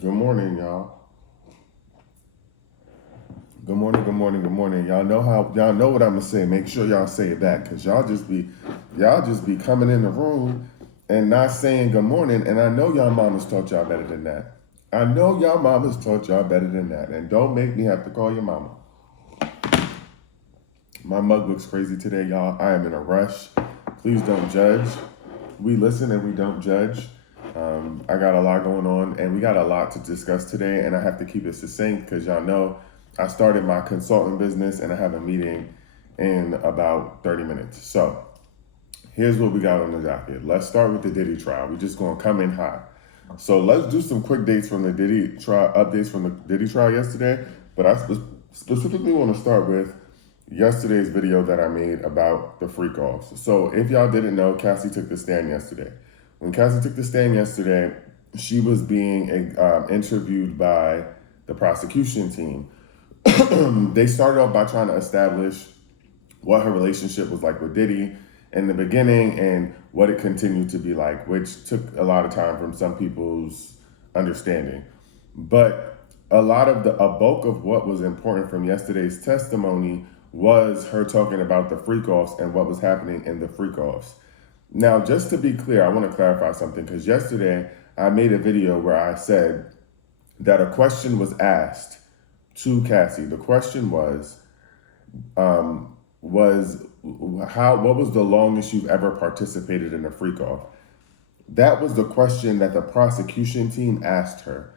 Good morning, y'all. Good morning, good morning, good morning. Y'all know what I'm gonna say. Make sure y'all say it back, cause y'all just be coming in the room and not saying good morning. And I know y'all mamas taught y'all better than that. I know y'all mamas taught y'all better than that. And don't make me have to call your mama. My mug looks crazy today, y'all. I am in a rush. Please don't judge. We listen and we don't judge. I got a lot going on and we got a lot to discuss today, and I have to keep it succinct because y'all know I started my consulting business and I have a meeting in about 30 minutes. So here's what we got on the docket. Let's start with the Diddy trial. We're just going to come in hot. So let's do some quick dates from the Diddy trial, updates from the Diddy trial yesterday. But I specifically want to start with yesterday's video that I made about the freak offs. So if y'all didn't know, Cassie took the stand yesterday. When Cassie took the stand yesterday, she was being interviewed by the prosecution team. They started off by trying to establish what her relationship was like with Diddy in the beginning and what it continued to be like, which took a lot of time from some people's understanding. But a bulk of what was important from yesterday's testimony was her talking about the freak offs and what was happening in the freak offs. Now, just to be clear, I want to clarify something, because yesterday I made a video where I said that a question was asked to Cassie. The question was what was the longest you've ever participated in a freak off? That was the question that the prosecution team asked her.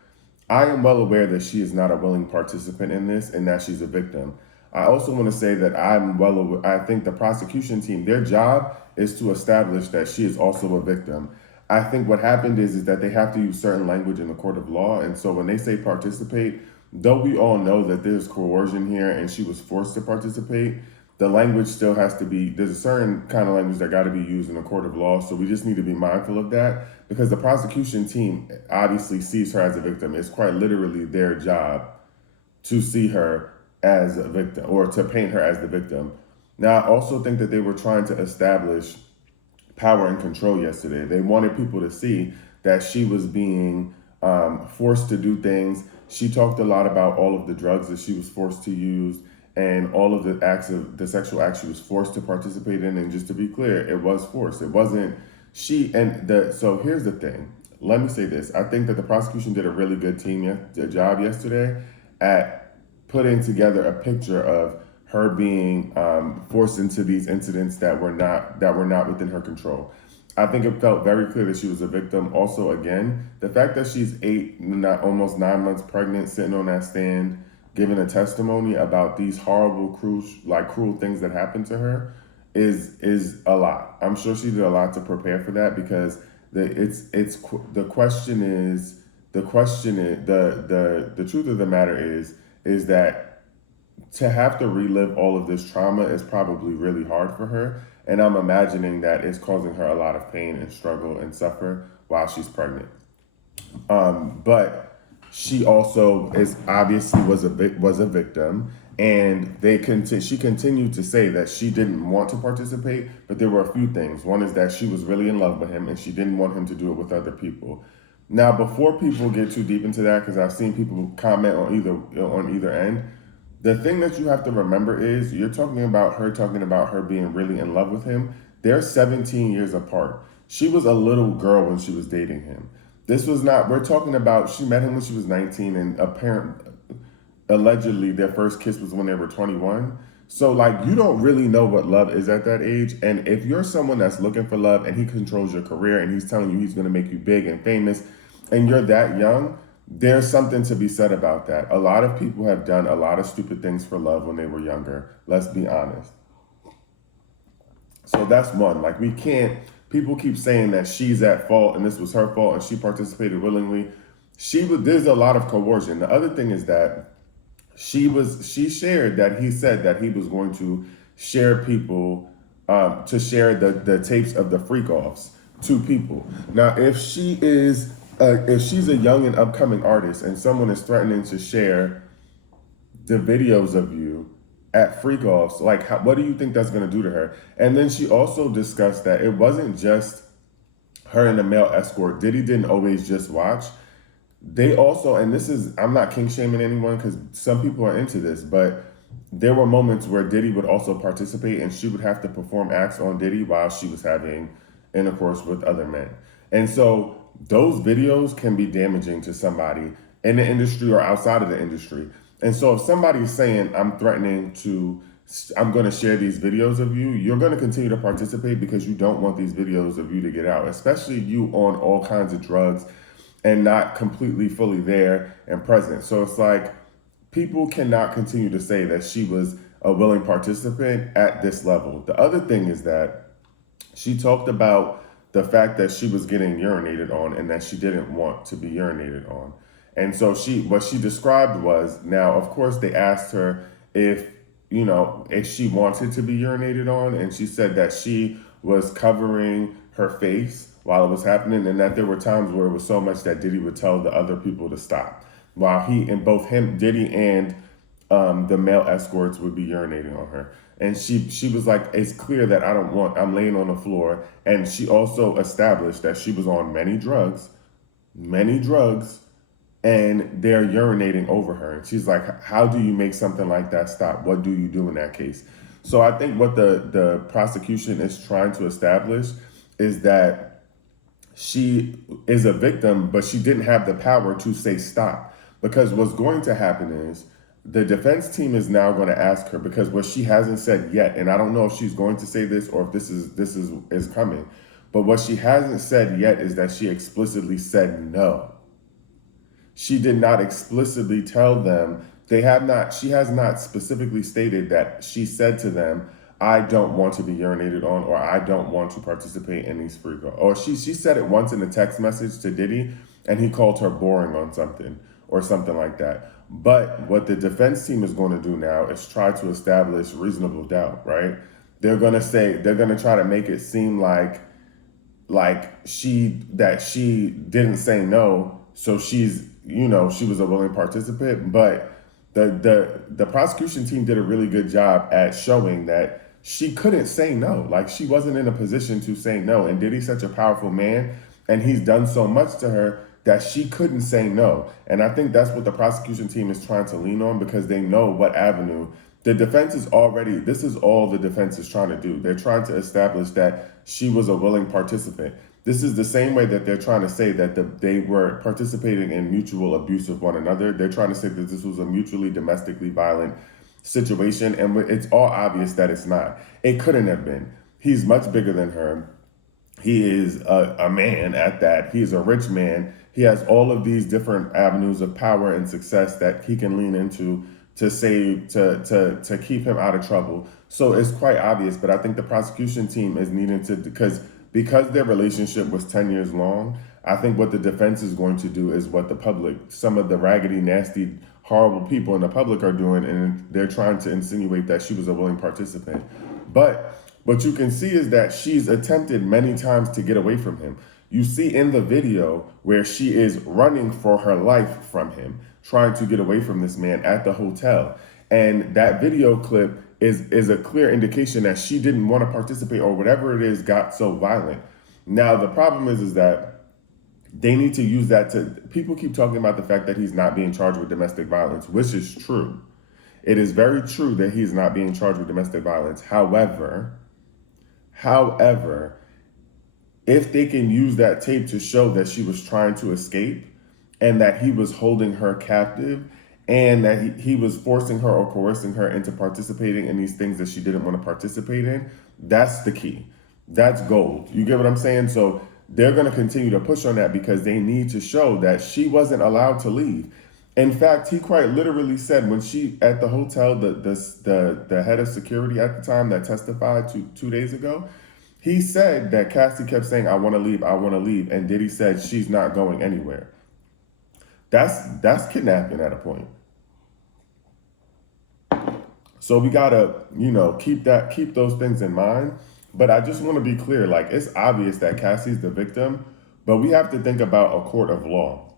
I am well aware that she is not a willing participant in this and that she's a victim. I also want to say that I think the prosecution team, their job is to establish that she is also a victim. I think what happened is that they have to use certain language in the court of law. And so when they say participate, though we all know that there's coercion here and she was forced to participate, the language still has to be, there's a certain kind of language that got to be used in the court of law. So we just need to be mindful of that, because the prosecution team obviously sees her as a victim. It's quite literally their job to see her as a victim, or to paint her as the victim. Now, I also think that they were trying to establish power and control yesterday. They wanted people to see that she was being forced to do things. She talked a lot about all of the drugs that she was forced to use and all of the sexual acts she was forced to participate in. And just to be clear, it was forced. It wasn't so here's the thing. Let me say this. I think that the prosecution did a really good job yesterday at putting together a picture of her being forced into these incidents that were not within her control. I think it felt very clear that she was a victim. Also, again, the fact that she's almost 9 months pregnant, sitting on that stand, giving a testimony about these horrible, cruel things that happened to her is a lot. I'm sure she did a lot to prepare for that, because the truth of the matter is that to have to relive all of this trauma is probably really hard for her. And I'm imagining that it's causing her a lot of pain and struggle and suffer while she's pregnant. But she also was a victim, and she continued to say that she didn't want to participate, but there were a few things. One is that she was really in love with him and she didn't want him to do it with other people. Now, before people get too deep into that, because I've seen people comment on either end, the thing that you have to remember is you're talking about her being really in love with him. They're 17 years apart. She was a little girl when she was dating him. We're talking about, she met him when she was 19, and allegedly their first kiss was when they were 21. So you don't really know what love is at that age. And if you're someone that's looking for love and he controls your career and he's telling you he's going to make you big and famous, and you're that young, there's something to be said about that. A lot of people have done a lot of stupid things for love when they were younger. Let's be honest. So that's one. People keep saying that she's at fault and this was her fault and she participated willingly. There's a lot of coercion. The other thing is that she shared that he said that he was going to share the tapes of the freak offs to people. Now, if she's a young and upcoming artist and someone is threatening to share the videos of you at freak offs, what do you think that's going to do to her? And then she also discussed that it wasn't just her and the male escort. Diddy didn't always just watch. they also, and this is, I'm not kink shaming anyone because some people are into this, but there were moments where Diddy would also participate and she would have to perform acts on Diddy while she was having intercourse with other men. And so those videos can be damaging to somebody in the industry or outside of the industry. And so if somebody's saying, I'm going to share these videos of you, you're going to continue to participate because you don't want these videos of you to get out, especially you on all kinds of drugs and not completely fully there and present. So it's like people cannot continue to say that she was a willing participant at this level. The other thing is that she talked about the fact that she was getting urinated on and that she didn't want to be urinated on. And so what she described was, now of course they asked her if she wanted to be urinated on, and she said that she was covering her face while it was happening, and that there were times where it was so much that Diddy would tell the other people to stop, while Diddy and the male escorts would be urinating on her. And she was like, it's clear that I'm laying on the floor. And she also established that she was on many drugs, and they're urinating over her. And she's like, how do you make something like that stop? What do you do in that case? So I think what the prosecution is trying to establish is that she is a victim, but she didn't have the power to say stop. Because what's going to happen is the defense team is now going to ask her, because what she hasn't said yet, and I don't know if she's going to say this or if this is coming, but what she hasn't said yet is that she explicitly said no. She did not explicitly tell them. She has not specifically stated that she said to them, I don't want to be urinated on, or I don't want to participate in these free girls. Or she said it once in a text message to Diddy, and he called her boring on something or something like that. But what the defense team is going to do now is try to establish reasonable doubt, right? They're going to try to make it seem like she didn't say no, so she was a willing participant. But the prosecution team did a really good job at showing that she couldn't say no. Like, she wasn't in a position to say no. And Diddy's such a powerful man, and he's done so much to her that she couldn't say no. And I think that's what the prosecution team is trying to lean on, because they know what avenue. The defense is already, this is all the defense is trying to do. They're trying to establish that she was a willing participant. This is the same way that they're trying to say that they were participating in mutual abuse of one another. They're trying to say that this was a mutually domestically violent situation, and it's all obvious that it's not. It couldn't have been. He's much bigger than her. He is a man at that. He is a rich man. He has all of these different avenues of power and success that he can lean into to save, to keep him out of trouble. So it's quite obvious, but I think the prosecution team is needing to, because their relationship was 10 years long, I think what the defense is going to do is what the public, some of the raggedy, nasty, horrible people in the public are doing, and they're trying to insinuate that she was a willing participant. But what you can see is that she's attempted many times to get away from him. You see in the video where she is running for her life from him, trying to get away from this man at the hotel. And that video clip is a clear indication that she didn't want to participate, or whatever it is got so violent. Now, the problem is that they need to use that to, people keep talking about the fact that he's not being charged with domestic violence, which is true. It is very true that he's not being charged with domestic violence. However, if they can use that tape to show that she was trying to escape and that he was holding her captive and that he was forcing her or coercing her into participating in these things that she didn't want to participate in, that's the key. That's gold. You get what I'm saying? So they're going to continue to push on that because they need to show that she wasn't allowed to leave. In fact, he quite literally said when she at the hotel, the head of security at the time that testified two days ago, he said that Cassie kept saying, I want to leave, I want to leave. And Diddy said, she's not going anywhere. That's kidnapping at a point. So we gotta, keep those things in mind. But I just want to be clear, like, it's obvious that Cassie's the victim, but we have to think about a court of law.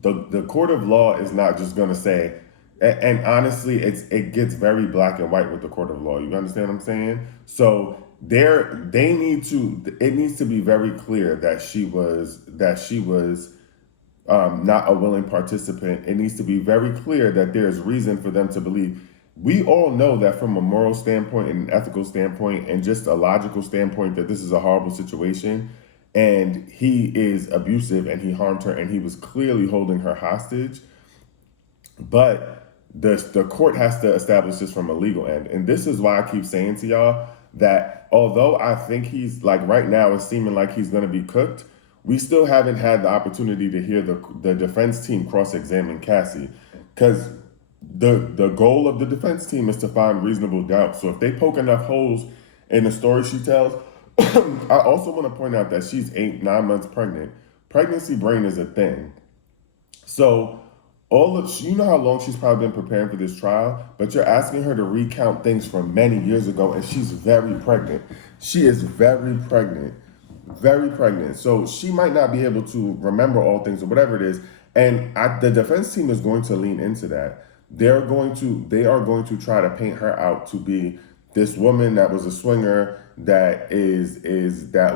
The court of law is not just going to say, and honestly, it gets very black and white with the court of law. You understand what I'm saying? So it needs to be very clear that she was not a willing participant. It needs to be very clear that there's reason for them to believe. We all know that from a moral standpoint and an ethical standpoint and just a logical standpoint that this is a horrible situation and he is abusive and he harmed her and he was clearly holding her hostage. But the court has to establish this from a legal end. And this is why I keep saying to y'all that although I think he's like right now it's seeming like he's going to be cooked, we still haven't had the opportunity to hear the defense team cross-examine Cassie, because the goal of the defense team is to find reasonable doubt. So if they poke enough holes in the story she tells, I also want to point out that she's 9 months pregnant. Pregnancy brain is a thing. So you know how long she's probably been preparing for this trial, but you're asking her to recount things from many years ago, and she's very pregnant. She is very pregnant. Very pregnant. So she might not be able to remember all things or whatever it is. And the defense team is going to lean into that. They are going to try to paint her out to be this woman that was a swinger, that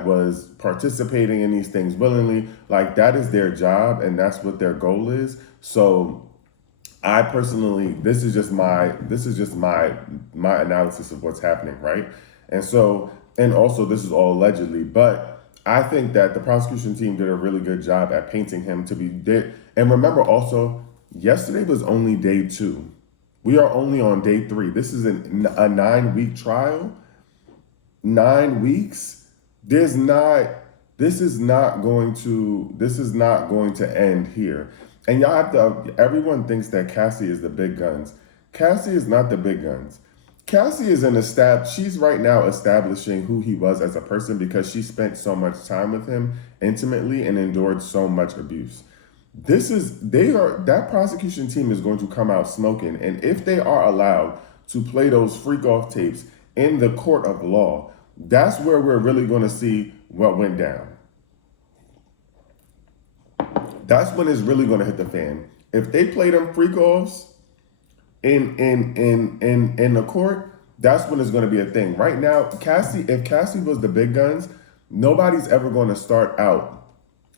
was participating in these things willingly. Like, that is their job and that's what their goal is. So I personally, this is just my analysis of what's happening, right? And also this is all allegedly, but I think that the prosecution team did a really good job at painting him to be dead. And remember also, yesterday was only day 2. We are only on day 3. This is a 9-week trial. 9 weeks. This is not going to end here. And y'all have to, everyone thinks that Cassie is the big guns. Cassie is not the big guns. Cassie is she's right now establishing who he was as a person because she spent so much time with him intimately and endured so much abuse. That prosecution team is going to come out smoking. And if they are allowed to play those freak off tapes in the court of law, that's where we're really going to see what went down. That's when it's really going to hit the fan. If they play them freak offs in the court, that's when it's going to be a thing. Right now, if Cassie was the big guns, nobody's ever going to start out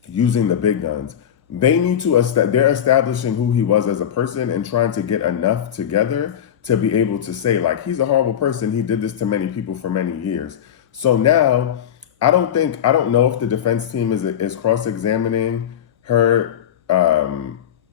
using the big guns. They're establishing who he was as a person and trying to get enough together to be able to say, like, he's a horrible person. He did this to many people for many years. So now, I don't know if the defense team is cross-examining her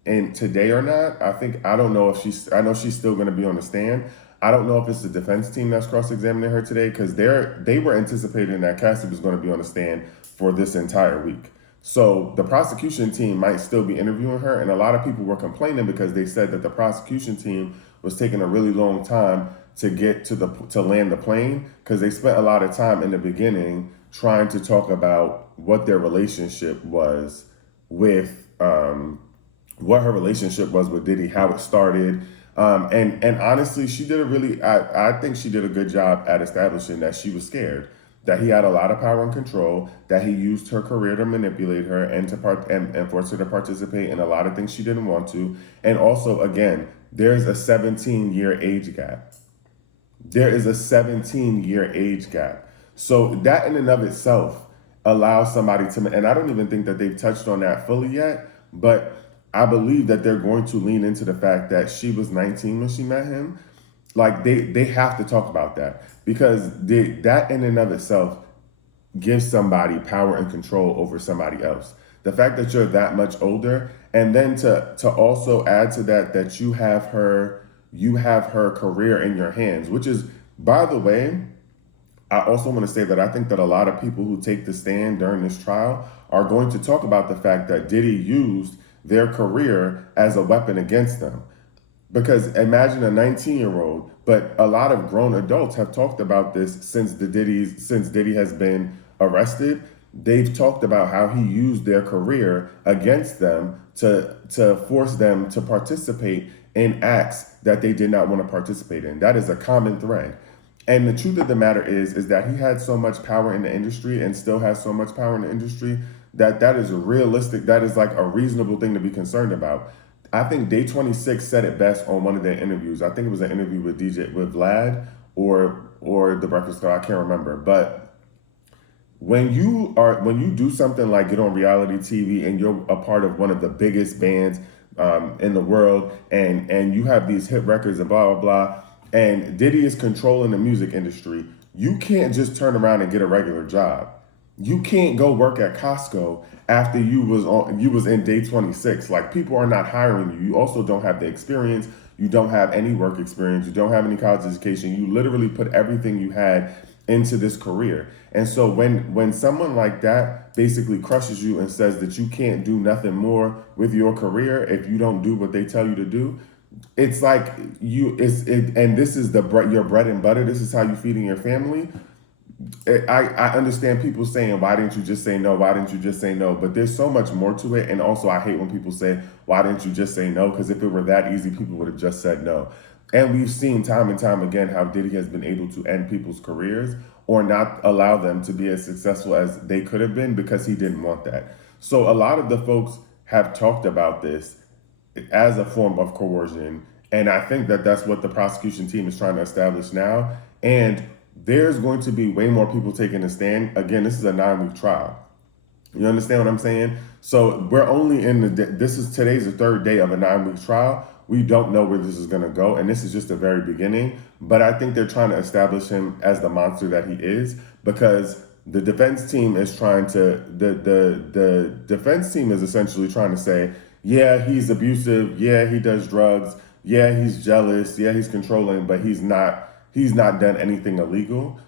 and today or not. I don't know if I know she's still going to be on the stand. I don't know if it's the defense team that's cross-examining her today, because they were anticipating that Cassie was going to be on the stand for this entire week. So the prosecution team might still be interviewing her, and a lot of people were complaining because they said that the prosecution team was taking a really long time to get to land the plane, because they spent a lot of time in the beginning trying to talk about what their relationship was with what her relationship was with Diddy, how it started. And honestly, I think she did a good job at establishing that she was scared, that he had a lot of power and control, that he used her career to manipulate her and force her to participate in a lot of things she didn't want to. And also, again, there's a 17-year age gap. There is a 17-year age gap. So that in and of itself allows somebody to, and I don't even think that they've touched on that fully yet, but I believe that they're going to lean into the fact that she was 19 when she met him. Like, they have to talk about that, because that in and of itself gives somebody power and control over somebody else. The fact that you're that much older, and then to also add to that you have her career in your hands, which is, by the way, I also want to say that I think that a lot of people who take the stand during this trial are going to talk about the fact that Diddy used their career as a weapon against them. Because imagine a 19-year-old, but a lot of grown adults have talked about this since Diddy has been arrested. They've talked about how he used their career against them to force them to participate in acts that they did not want to participate in. That is a common thread. And the truth of the matter is that he had so much power in the industry and still has so much power in the industry that is realistic. That is like a reasonable thing to be concerned about. I think Day 26 said it best on one of their interviews. I think it was an interview with Vlad or The Breakfast Club. I can't remember. But when you do something like get on reality TV and you're a part of one of the biggest bands in the world, and you have these hit records and blah blah blah, and Diddy is controlling the music industry, you can't just turn around and get a regular job. You can't go work at Costco after you was in day 26. Like, people are not hiring you. You also don't have the experience. You don't have any work experience. You don't have any college education. You literally put everything you had into this career. And so when someone like that basically crushes you and says that you can't do nothing more with your career if you don't do what they tell you to do, it's like and this is your bread and butter. This is how you feeding your family. I understand people saying, why didn't you just say no? Why didn't you just say no? But there's so much more to it. And also, I hate when people say, why didn't you just say no? Because if it were that easy, people would have just said no. And we've seen time and time again how Diddy has been able to end people's careers or not allow them to be as successful as they could have been because he didn't want that. So a lot of the folks have talked about this as a form of coercion. And I think that that's what the prosecution team is trying to establish now. And there's going to be way more people taking a stand. Again, this is a 9-week trial. You understand what I'm saying? So we're only today's the third day of a 9-week trial. We don't know where this is going to go. And this is just the very beginning. But I think they're trying to establish him as the monster that he is, because the defense team is the defense team is essentially trying to say, yeah, he's abusive. Yeah, he does drugs. Yeah, he's jealous. Yeah, he's controlling, but he's not done anything illegal.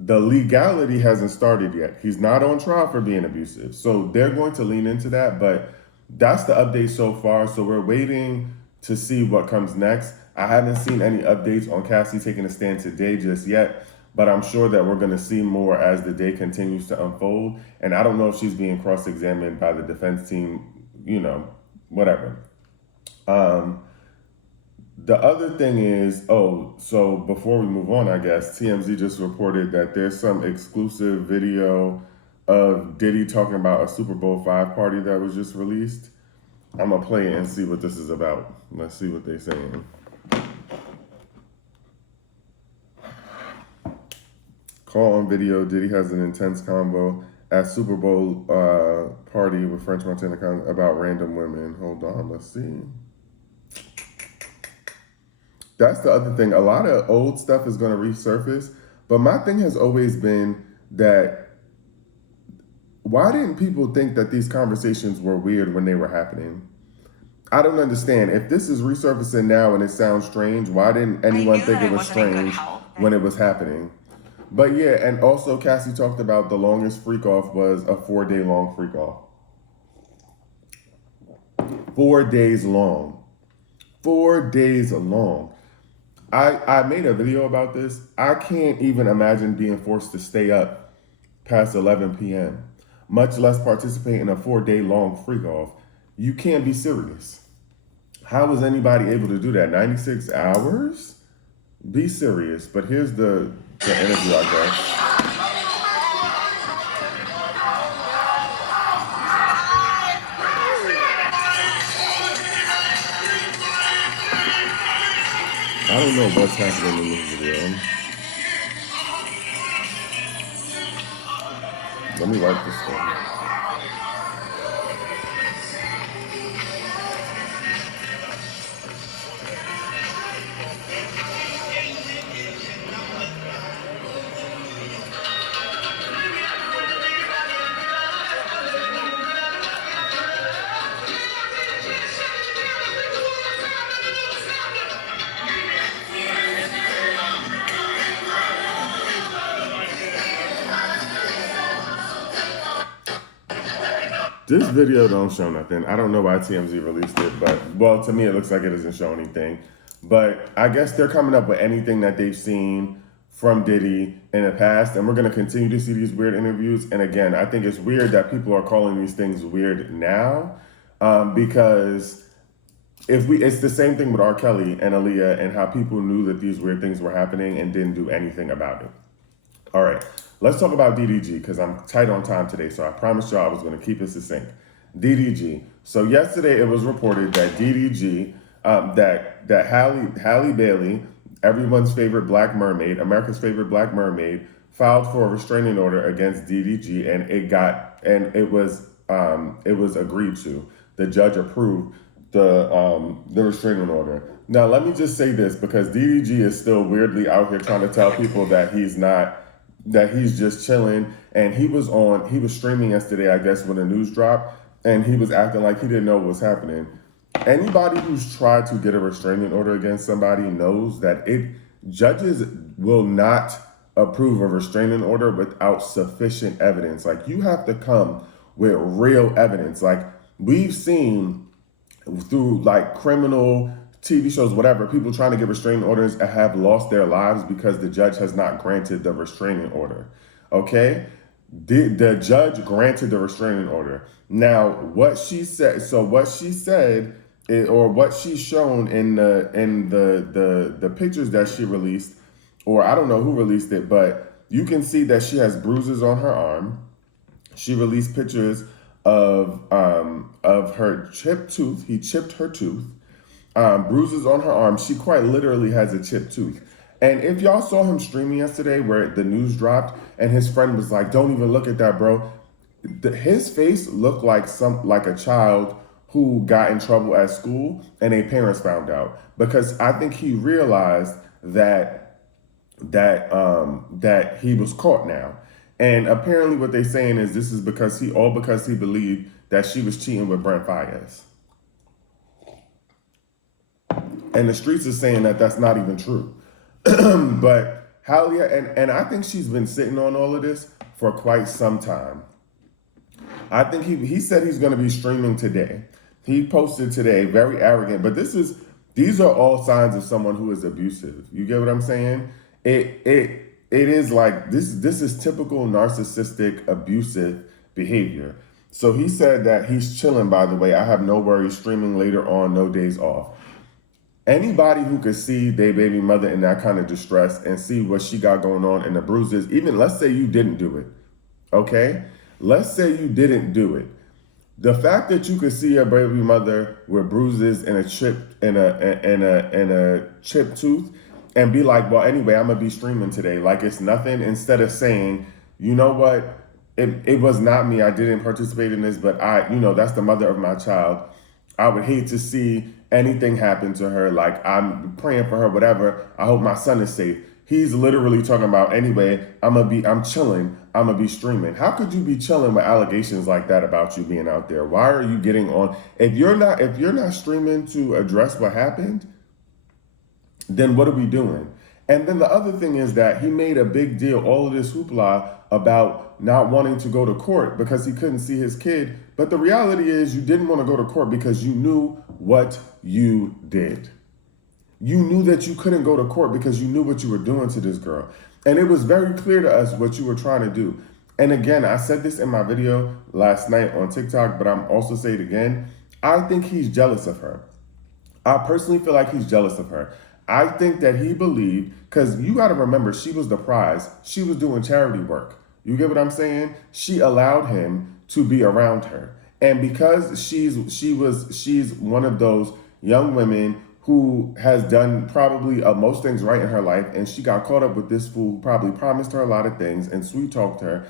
The legality hasn't started yet. He's not on trial for being abusive. So they're going to lean into that, but that's the update so far. So we're waiting to see what comes next. I haven't seen any updates on Cassie taking a stand today just yet, but I'm sure that we're going to see more as the day continues to unfold. And I don't know if she's being cross-examined by the defense team, whatever. The other thing is, so before we move on, I guess, TMZ just reported that there's some exclusive video of Diddy talking about a Super Bowl 5 party that was just released. I'm going to play it and see what this is about. Let's see what they're saying. Call on video, Diddy has an intense convo at Super Bowl party with French Montana about random women. Hold on, let's see. That's the other thing. A lot of old stuff is going to resurface. But my thing has always been that why didn't people think that these conversations were weird when they were happening? I don't understand. If this is resurfacing now and it sounds strange, why didn't anyone think it was strange when it was happening? But yeah, and also Cassie talked about the longest freak off was a 4-day long freak off. 4 days long. 4 days long. I made a video about this. I can't even imagine being forced to stay up past 11 p.m., much less participate in a 4-day long freak off. You can't be serious. How was anybody able to do that? 96 hours? Be serious. But here's the interview, I guess. I don't know what's happening in this video. Let me wipe this stuff. This video don't show nothing. I don't know why TMZ released it, but, well, to me, it looks like it doesn't show anything. But I guess they're coming up with anything that they've seen from Diddy in the past, and we're going to continue to see these weird interviews. And again, I think it's weird that people are calling these things weird now, because it's the same thing with R. Kelly and Aaliyah and how people knew that these weird things were happening and didn't do anything about it. All right. Let's talk about DDG, because I'm tight on time today, so I promised y'all I was going to keep it succinct. DDG. So yesterday it was reported that DDG, that Halle Bailey, everyone's favorite black mermaid, America's favorite black mermaid, filed for a restraining order against DDG, and it was agreed to. The judge approved the restraining order. Now, let me just say this, because DDG is still weirdly out here trying to tell people that he's just chilling. And he was streaming yesterday, I guess, when the news dropped, and he was acting like he didn't know what was happening. Anybody who's tried to get a restraining order against somebody knows that judges will not approve a restraining order without sufficient evidence. Like, you have to come with real evidence. Like, we've seen through like criminal TV shows, whatever, people trying to get restraining orders have lost their lives because the judge has not granted the restraining order. Okay? The judge granted the restraining order. Now, what she said, or what she's shown in the pictures that she released, or I don't know who released it, but you can see that she has bruises on her arm. She released pictures of her chipped tooth. He chipped her tooth. Bruises on her arm. She quite literally has a chipped tooth. And if y'all saw him streaming yesterday where the news dropped and his friend was like, "Don't even look at that, bro." His face looked like a child who got in trouble at school and their parents found out, because I think he realized that he was caught now. And apparently what they're saying is this is because he believed that she was cheating with Brent Fayez. And the streets are saying that that's not even true. But Halle, and I think she's been sitting on all of this for quite some time. I think he said he's going to be streaming today. He posted today, very arrogant, but these are all signs of someone who is abusive. You get what I'm saying? It is like this is typical narcissistic abusive behavior. So he said that he's chilling, by the way. I have no worries, streaming later on, no days off. Anybody who could see their baby mother in that kind of distress and see what she got going on and the bruises, even let's say you didn't do it, okay? Let's say you didn't do it. The fact that you could see your baby mother with bruises and a chipped tooth and be like, well, anyway, I'm gonna be streaming today, like it's nothing, instead of saying, you know what, it was not me, I didn't participate in this, but that's the mother of my child. I would hate to see anything happen to her. Like, I'm praying for her, whatever. I hope my son is safe. He's literally talking about, anyway, I'm chilling. I'm gonna be streaming. How could you be chilling with allegations like that about you being out there? Why are you getting on? If you're not streaming to address what happened, then what are we doing? And then the other thing is that he made a big deal, all of this hoopla about not wanting to go to court because he couldn't see his kid. But the reality is you didn't want to go to court because you knew what you did. You knew that you couldn't go to court because you knew what you were doing to this girl. And it was very clear to us what you were trying to do. And again, I said this in my video last night on TikTok, but I'm also saying it again. I think he's jealous of her. I personally feel like he's jealous of her. I think that he believed, because you got to remember, she was the prize. She was doing charity work. You get what I'm saying? She allowed him to be around her. And because she's one of those young women who has done probably most things right in her life, and she got caught up with this fool who probably promised her a lot of things and sweet talked her,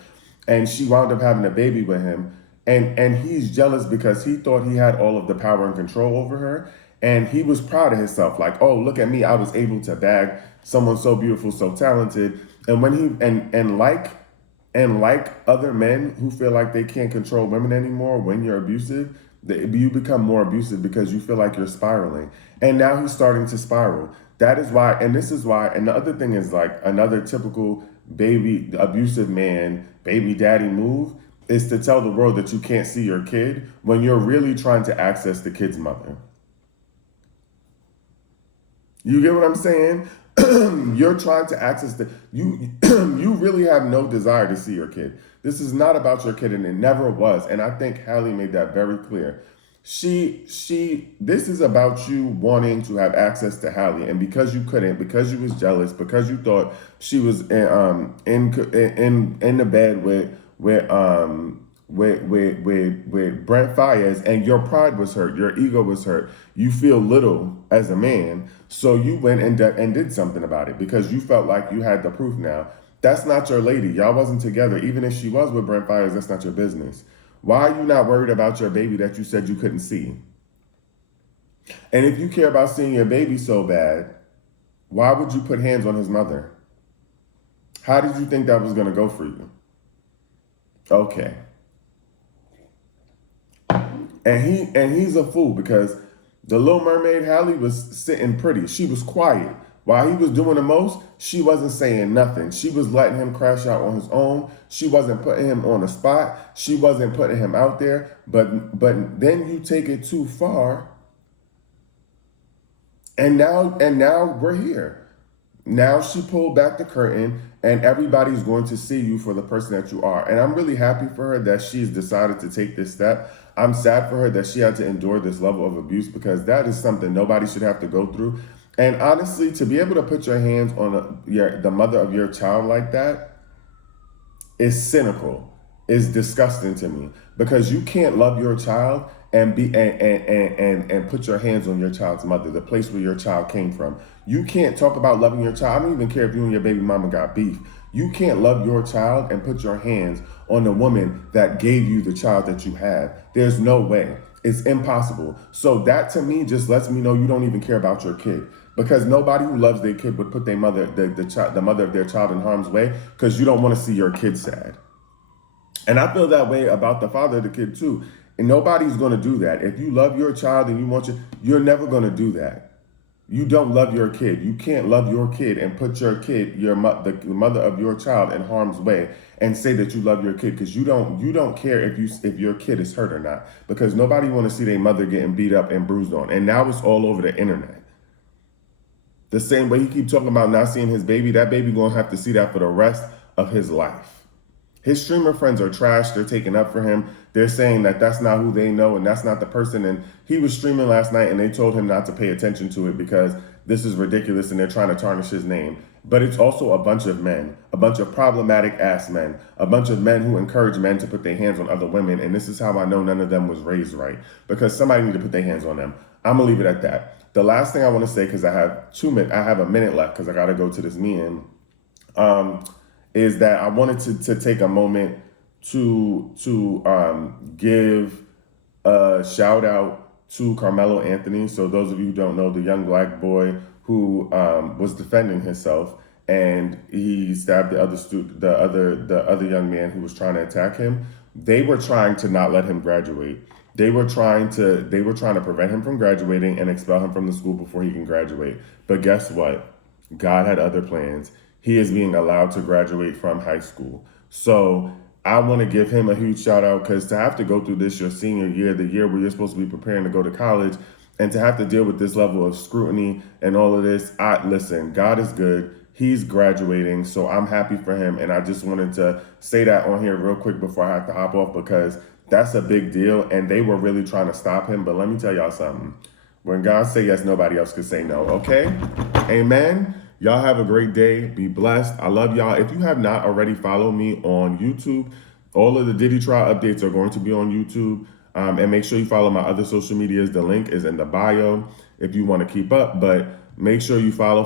and she wound up having a baby with him. And he's jealous because he thought he had all of the power and control over her. And he was proud of himself, like, oh, look at me, I was able to bag someone so beautiful, so talented. And when he and like other men who feel like they can't control women anymore, when you're abusive, you become more abusive because you feel like you're spiraling. And now he's starting to spiral. That is why, and this is why, and the other thing is, like, another typical abusive man, baby daddy move is to tell the world that you can't see your kid when you're really trying to access the kid's mother. You get what I'm saying? You're trying to access you really have no desire to see your kid. This is not about your kid, and it never was. And I think Halle made that very clear. This is about you wanting to have access to Halle, and because you couldn't, because you was jealous, because you thought she was in the bed with Brent Fayez, and your pride was hurt, your ego was hurt, you feel little as a man, so you went and did something about it because you felt like you had the proof now. That's not your lady. Y'all wasn't together. Even if she was with Brent Fires, that's not your business. Why are you not worried about your baby that you said you couldn't see? And if you care about seeing your baby so bad, why would you put hands on his mother? How did you think that was going to go for you? Okay. And he's a fool because the Little Mermaid, Halle, was sitting pretty. She was quiet. While he was doing the most, she wasn't saying nothing. She was letting him crash out on his own. She wasn't putting him on the spot. She wasn't putting him out there. But then you take it too far. And now we're here. Now she pulled back the curtain and everybody's going to see you for the person that you are. And I'm really happy for her that she's decided to take this step. I'm sad for her that she had to endure this level of abuse because that is something nobody should have to go through. And honestly, to be able to put your hands on the mother of your child like that is cynical, is disgusting to me because you can't love your child and put your hands on your child's mother, the place where your child came from. You can't talk about loving your child. I don't even care if you and your baby mama got beef. You can't love your child and put your hands on the woman that gave you the child that you have. There's no way. It's impossible. So that to me just lets me know you don't even care about your kid. Because nobody who loves their kid would put their mother, the mother of their child in harm's way because you don't want to see your kid sad. And I feel that way about the father of the kid too. And nobody's going to do that. If you love your child and you want you're never going to do that. You don't love your kid. You can't love your kid and put your kid, the mother of your child, in harm's way and say that you love your kid because you don't care if your kid is hurt or not because nobody want to see their mother getting beat up and bruised on. And now it's all over the internet. The same way he keep talking about not seeing his baby, that baby gonna have to see that for the rest of his life. His streamer friends are trash. They're taking up for him. They're saying that that's not who they know and that's not the person. And he was streaming last night and they told him not to pay attention to it because this is ridiculous and they're trying to tarnish his name. But it's also a bunch of men, a bunch of problematic ass men, a bunch of men who encourage men to put their hands on other women. And this is how I know none of them was raised right because somebody need to put their hands on them. I'm gonna leave it at that. The last thing I want to say, because I have a minute left because I got to go to this meeting, is that I wanted to take a moment to give a shout out to Karmelo Anthony. So those of you who don't know, the young black boy who was defending himself and he stabbed the other young man who was trying to attack him. They were trying to not let him graduate. They were trying to prevent him from graduating and expel him from the school before he can graduate. But guess what? God had other plans. He is being allowed to graduate from high school. So I want to give him a huge shout out because to have to go through this your senior year, the year where you're supposed to be preparing to go to college, and to have to deal with this level of scrutiny and all of this, listen, God is good. He's graduating, so I'm happy for him. And I just wanted to say that on here real quick before I have to hop off because that's a big deal, and they were really trying to stop him. But let me tell y'all something. When God say yes, nobody else could say no, okay? Amen? Y'all have a great day. Be blessed. I love y'all. If you have not already followed me on YouTube, all of the Diddy trial updates are going to be on YouTube. And make sure you follow my other social medias. The link is in the bio if you want to keep up. But make sure you follow,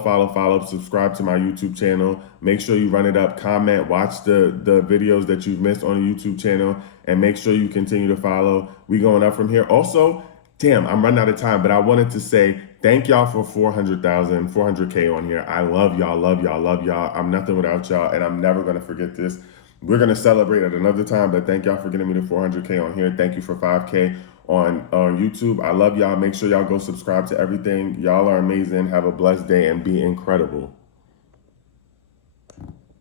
subscribe to my YouTube channel. Make sure you run it up, comment, watch the videos that you've missed on the YouTube channel, and make sure you continue to follow. We going up from here. Also, damn, I'm running out of time, but I wanted to say thank y'all for 400K on here. I love y'all, love y'all, love y'all. I'm nothing without y'all, and I'm never going to forget this. We're going to celebrate at another time, but thank y'all for getting me to 400K on here. Thank you for 5K on YouTube. I love y'all. Make sure y'all go subscribe to everything. Y'all are amazing. Have a blessed day and be incredible.